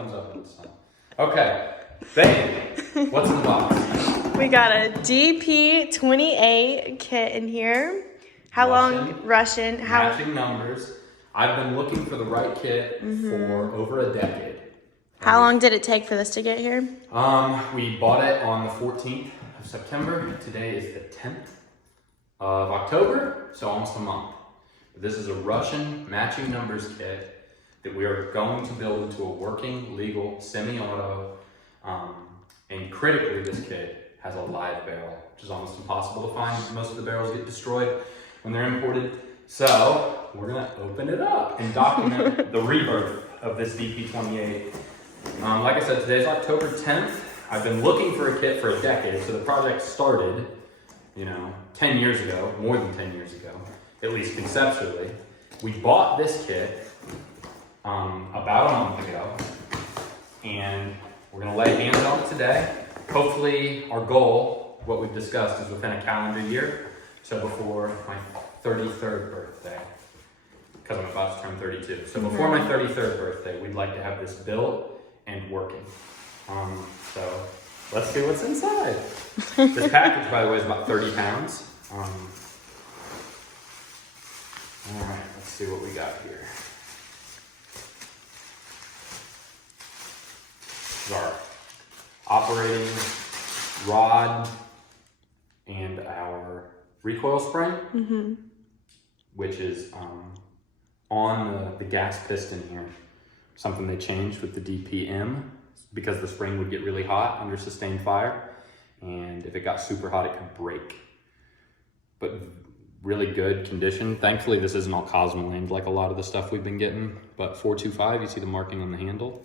thumbs up in the sun. Okay, babe, what's in the box? We got a DP28 kit in here. How long? Russian. Matching numbers. I've been looking for the right kit for over a decade. How long did it take for this to get here? We bought it on the 14th of September. Today is the 10th of October, so almost a month. This is a Russian matching numbers kit that we are going to build into a working, legal, semi-auto, and critically this kit has a live barrel, which is almost impossible to find. Most of the barrels get destroyed when they're imported. So we're gonna open it up and document the rebirth of this DP28. Like I said, today's October 10th. I've been looking for a kit for a decade, so the project started, 10 years ago, more than 10 years ago, at least conceptually. We bought this kit about a month ago, and we're gonna lay hands on it today. Hopefully our goal, what we've discussed, is within a calendar year, so before my 33rd birthday, because I'm about to turn 32. So before my 33rd birthday, we'd like to have this built and working. So let's see what's inside. This package, by the way, is about 30 pounds. All right, let's see what we got here. This is our operating rod and our recoil spring, which is on the gas piston here. Something they changed with the DPM because the spring would get really hot under sustained fire, and if it got super hot it could break. But really good condition. Thankfully this isn't all Cosmoland like a lot of the stuff we've been getting, but 425, you see the marking on the handle.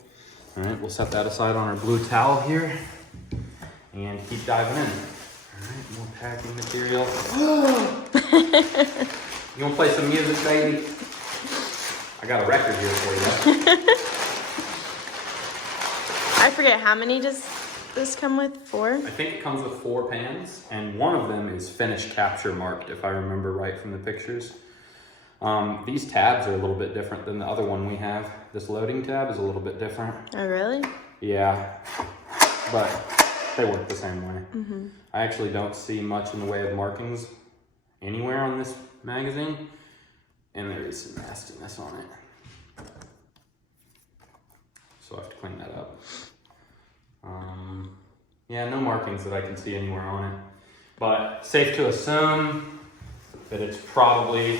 All right, we'll set that aside on our blue towel here and keep diving in. All right, more packing material. You wanna play some music, baby? I got a record here for you. I forget, how many does this come with? 4? I think it comes with 4 pans, and one of them is finish capture marked, if I remember right from the pictures. These tabs are a little bit different than the other one we have. This loading tab is a little bit different. Oh, really? Yeah, but they work the same way. I actually don't see much in the way of markings anywhere on this magazine, and there is some nastiness on it. So I have to clean that up. Yeah, no markings that I can see anywhere on it, but safe to assume that it's probably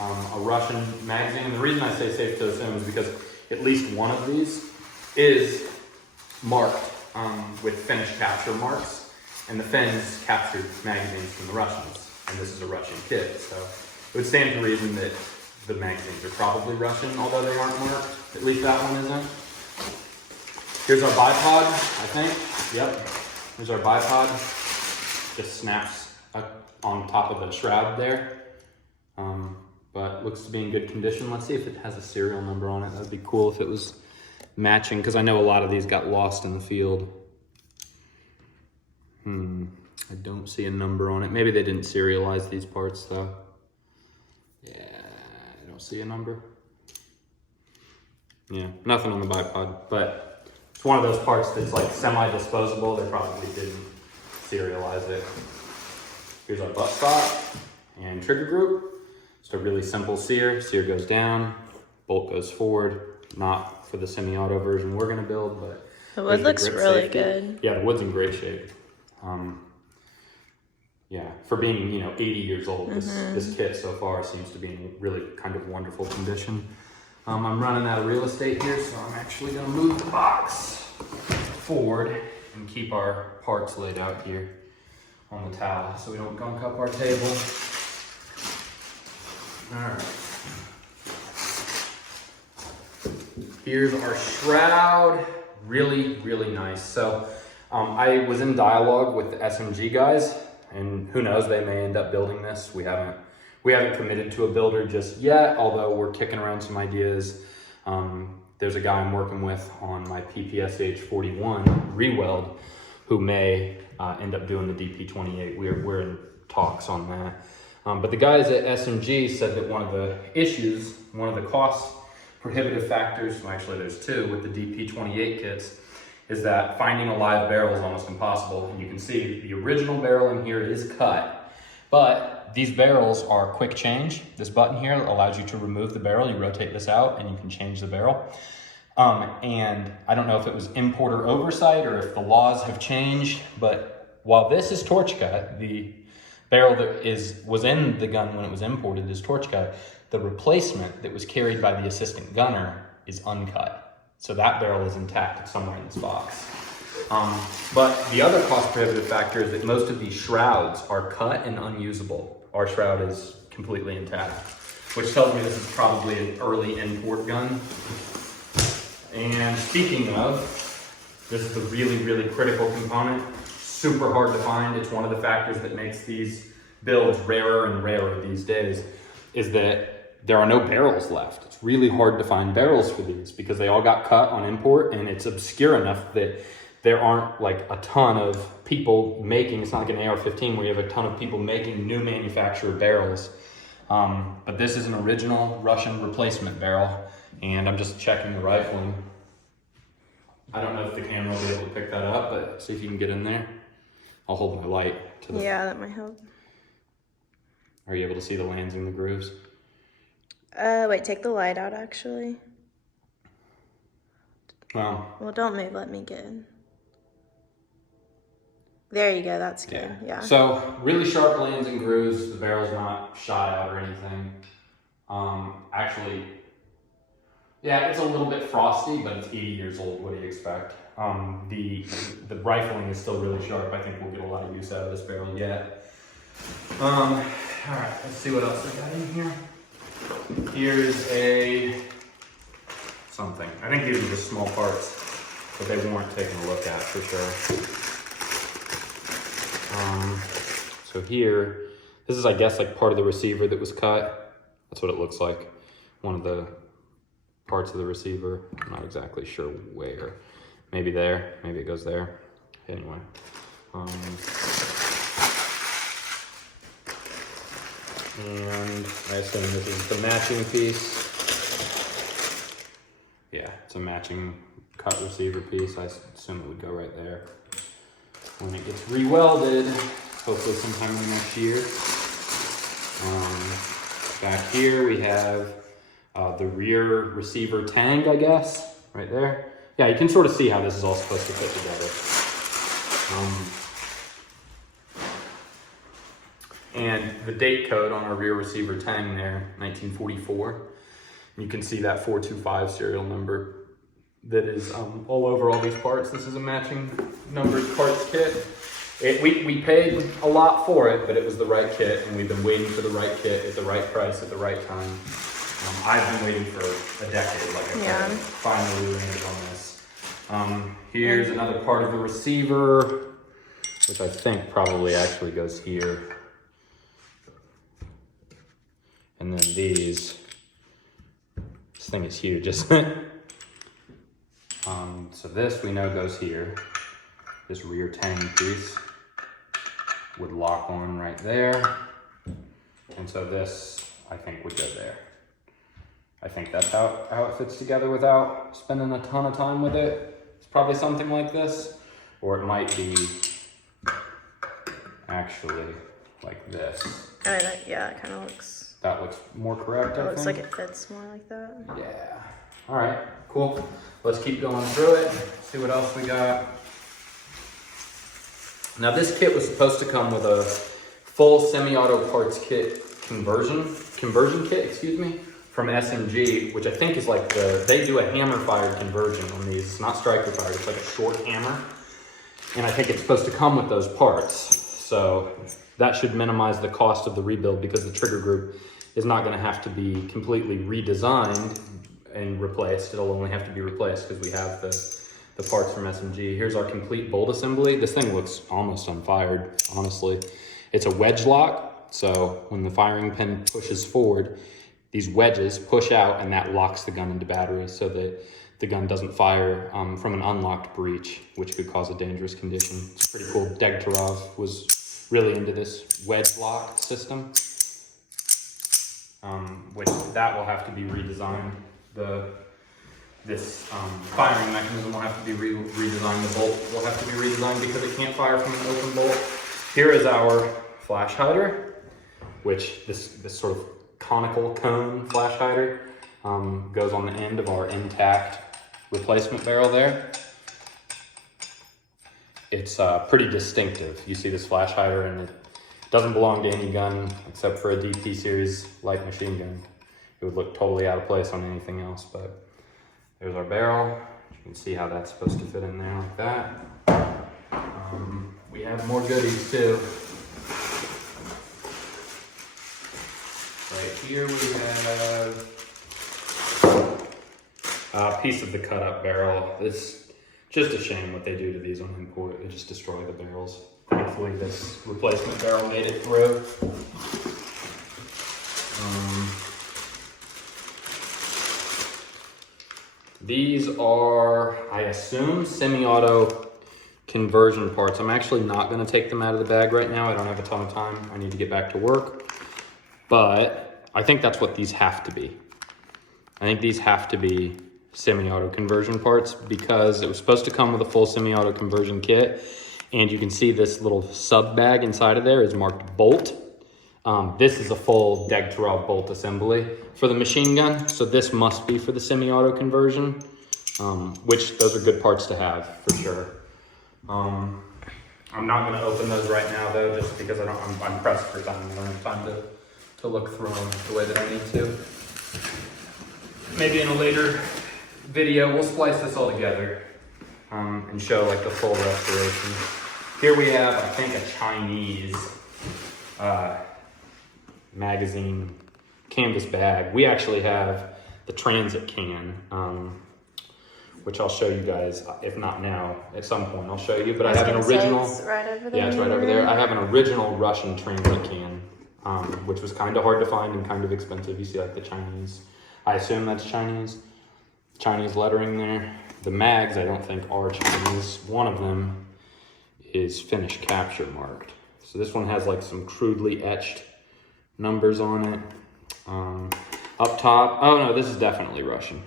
a Russian magazine. And the reason I say safe to assume is because at least one of these is marked with finish capture marks, and the Finns captured magazines from the Russians, and this is a Russian kit, so it would stand to reason that the magazines are probably Russian, although they aren't marked. At least that one isn't. Here's our bipod, I think. Yep, here's our bipod. Just snaps on top of the shroud there. But looks to be in good condition. Let's see if it has a serial number on it. That'd be cool if it was matching, because I know a lot of these got lost in the field. I don't see a number on it. Maybe they didn't serialize these parts though. Yeah, I don't see a number. Yeah, nothing on the bipod, but it's one of those parts that's like semi-disposable. They probably didn't serialize it. Here's our butt stop and trigger group. Just a really simple sear. Sear goes down, bolt goes forward. Not for the semi-auto version we're gonna build, but the wood looks really good. Yeah, the wood's in great shape. Yeah, for being 80 years old, this kit so far seems to be in really kind of wonderful condition. I'm running out of real estate here, so I'm actually gonna move the box forward and keep our parts laid out here on the towel so we don't gunk up our table. All right. Here's our shroud. Really, really nice. So I was in dialogue with the SMG guys, and who knows, they may end up building this. We haven't committed to a builder just yet, although we're kicking around some ideas. There's a guy I'm working with on my PPSH 41 re-weld who may end up doing the DP28. We're in talks on that. But the guys at SMG said that one of the costs prohibitive factors, well actually there's two with the DP28 kits, is that finding a live barrel is almost impossible. And you can see the original barrel in here is cut, but these barrels are quick change. This button here allows you to remove the barrel. You rotate this out and you can change the barrel. And I don't know if it was importer oversight or if the laws have changed, but while this is torch cut, the barrel that was in the gun when it was imported is torch cut, the replacement that was carried by the assistant gunner is uncut. So that barrel is intact. It's somewhere in this box. But the other cost prohibitive factor is that most of these shrouds are cut and unusable. Our shroud is completely intact, which tells me this is probably an early import gun. And speaking of, this is the really, really critical component. Super hard to find. It's one of the factors that makes these builds rarer and rarer these days, is that there are no barrels left. It's really hard to find barrels for these because they all got cut on import, and it's obscure enough that there aren't like a ton of people making, it's not like an AR-15 where you have a ton of people making new manufacturer barrels. But this is an original Russian replacement barrel, and I'm just checking the rifling. I don't know if the camera will be able to pick that up, but see if you can get in there. I'll hold my light to the... Yeah, that might help. Are you able to see the lands and the grooves? Wait, take the light out actually. Well, don't move, let me get in. There you go, that's good, yeah. So, really sharp lands and grooves. The barrel's not shot out or anything. Actually, yeah, it's a little bit frosty, but it's 80 years old. What do you expect? The rifling is still really sharp. I think we'll get a lot of use out of this barrel yet. All right, let's see what else I got in here. Here's something. I think these are just small parts, but they warrant taking a look at for sure. So here, this is, I guess, like part of the receiver that was cut. That's what it looks like. One of the parts of the receiver. I'm not exactly sure where. Maybe there, maybe it goes there. Anyway. And I assume this is the matching piece. Yeah, it's a matching cut receiver piece. I assume it would go right there. When it gets re-welded, hopefully sometime in the next year. Back here we have the rear receiver tang, I guess, right there. Yeah, you can sort of see how this is all supposed to fit together. And the date code on our rear receiver tang there, 1944. You can see that 425 serial number that is all over all these parts. This is a matching numbered parts kit. We paid a lot for it, but it was the right kit, and we've been waiting for the right kit at the right price at the right time. I've been waiting for a decade, like I said. Finally we landed on this. Here's another part of the receiver, which I think probably actually goes here. And then these. This thing is huge, isn't it? So this we know goes here. This rear tang piece would lock on right there. And so this, I think, would go there. I think that's how it fits together without spending a ton of time with it. It's probably something like this, or it might be actually like this. Yeah, it kind of looks... That looks more correct, I think. It looks like it fits more like that. Yeah. All right, cool. Let's keep going through it, see what else we got. Now this kit was supposed to come with a full semi-auto parts kit conversion kit, excuse me, from SMG, which I think is like they do a hammer-fired conversion on these. It's not striker-fired, it's like a short hammer. And I think it's supposed to come with those parts. So that should minimize the cost of the rebuild because the trigger group is not gonna have to be completely redesigned and replaced. It'll only have to be replaced because we have the parts from SMG. Here's our complete bolt assembly. This thing looks almost unfired, honestly. It's a wedge lock, so when the firing pin pushes forward, these wedges push out and that locks the gun into battery so that the gun doesn't fire from an unlocked breech, which could cause a dangerous condition. It's pretty cool. Degtyaryov was really into this wedge lock system, which that will have to be redesigned. The this firing mechanism will have to be redesigned. The bolt will have to be redesigned because it can't fire from an open bolt. Here is our flash hider, which this sort of conical cone flash hider goes on the end of our intact replacement barrel there. It's pretty distinctive. You see this flash hider, and it doesn't belong to any gun except for a DP series light machine gun. It would look totally out of place on anything else, but there's our barrel. You can see how that's supposed to fit in there like that. We have more goodies too. Right here we have a piece of the cut up barrel. It's just a shame what they do to these on import. They just destroy the barrels. Thankfully this replacement barrel made it through. These are, I assume, semi-auto conversion parts. I'm actually not gonna take them out of the bag right now. I don't have a ton of time. I need to get back to work. But I think that's what these have to be. I think these have to be semi-auto conversion parts because it was supposed to come with a full semi-auto conversion kit. And you can see this little sub bag inside of there is marked bolt. This is a full Degterel bolt assembly for the machine gun. So this must be for the semi-auto conversion, which those are good parts to have for sure. I'm not gonna open those right now though, just because I'm pressed for time. I don't have time to look through them the way that I need to. Maybe in a later video, we'll splice this all together and show like the full restoration. Here we have, I think, a Chinese magazine canvas bag. We actually have the transit can, which I'll show you guys, if not now, at some point I'll show you, but I have an original. It's right over there. Yeah, it's right over there. I have an original Russian transit can, which was kind of hard to find and kind of expensive. You see like the Chinese, I assume that's Chinese lettering there. The mags I don't think are Chinese. One of them is Finnish capture marked. So this one has like some crudely etched numbers on it. Up top, oh no, this is definitely Russian.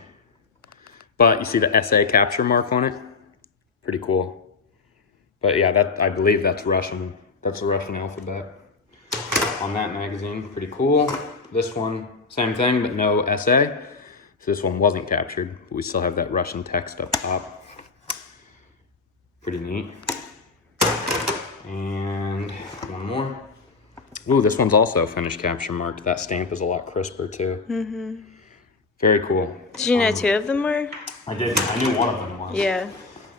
But you see the SA capture mark on it? Pretty cool. But yeah, I believe that's Russian. That's the Russian alphabet on that magazine. Pretty cool. This one, same thing, but no SA. So this one wasn't captured, but we still have that Russian text up top. Pretty neat. And one more. Ooh, this one's also Finnish capture marked. That stamp is a lot crisper too. Mm-hmm. Very cool. Did you know two of them were? I didn't. I knew one of them was. Yeah.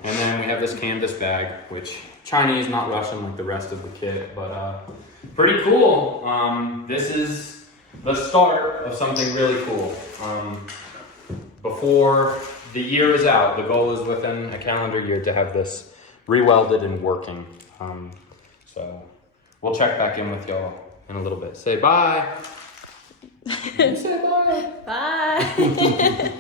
And then we have this canvas bag, which Chinese, not Russian like the rest of the kit, but pretty cool. This is the start of something really cool. Before the year is out, the goal is within a calendar year to have this re-welded and working. So we'll check back in with y'all in a little bit. Say bye. You say bye. Bye.